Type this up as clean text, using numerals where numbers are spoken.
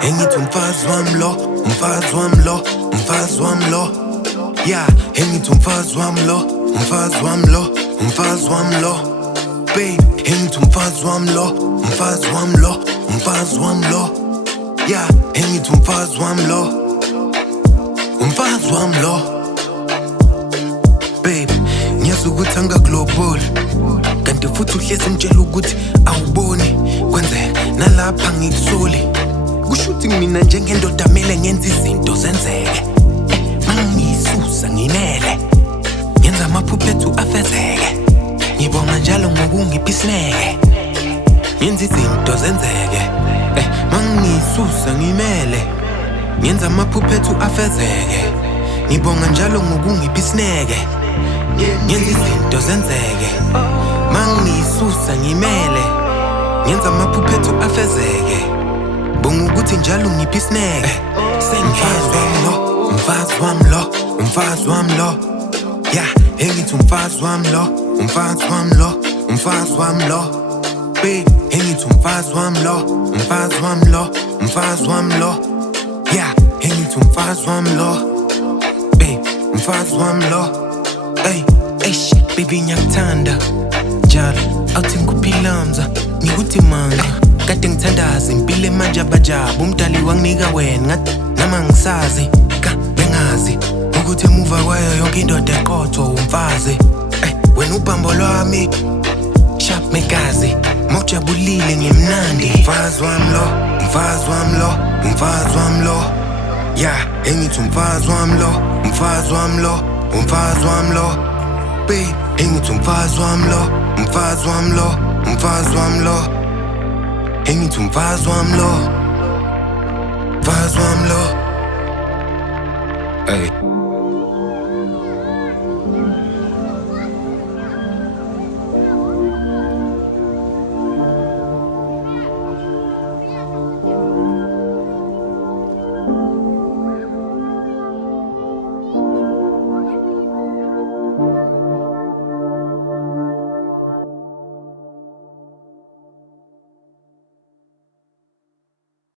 engithi umfazi wami lo, umfazi wami lo, umfazi wami lo. Yeah, engithi umfazi wami lo, umfazi wami lo, umfazi wami lo. Babe, engithi umfazi wami lo, umfazi wami lo, umfazi wami lo. Yeah, engithi umfazi wami lo, umfazi wami lo. Babe, ngiyazi ukuthi angaglobal, kanti futhi uhlezi ngitshela ukuthi awuboni kwenzeka nalapha ngikusoli. Kusho ukuthi mina njengendoda mele ngenze izinto zenzeke. Mangisusa nginele, ngenza amaphuphethu afezeke. Ngibonga njalo ngokungipha isineke, ngenza izinto zenzeke. Mangisusa ngimele, ngenza amaphuphethu afezeke. Ngibonga njalo ngokungipha isineke, ngenza izinto zenzeke. Mangisusa ngimele, ngenza amaphuphethu afezeke. Bonga ukuthi njalo ngipha isineke. Umfazi wami lo, umfazi wami lo. Yeah, engithi umfazi wami lo, umfazi wami lo, umfazi wami lo. Babe, engithi umfazi wami lo, umfazi wami lo, umfazi wami lo. Yeah, engithi umfazi wami lo. Babe, umfazi wami lo. Shit, baby ngiyakuthanda njalo awuthi ngikuphilamza ngikuthi manga kade ngithandaza impilo emanjabajaba. Umdali wanginika wena ngathi nama ngisazi bengazi ukuthi emuva kwayo yonke indoda eqotho umfazi. Wena ubhambo lwami sharp megazi mawujabulile ngimnandi. Umfazi wami lo, umfazi wami lo, umfazi wami lo. Yeah, engithi umfazi wami lo, umfazi wami lo, umfazi wami lo. Babe, engithi umfazi wami lo, umfazi wami lo, umfazi wami lo. Engithi umfazi wami lo, umfazi wami lo.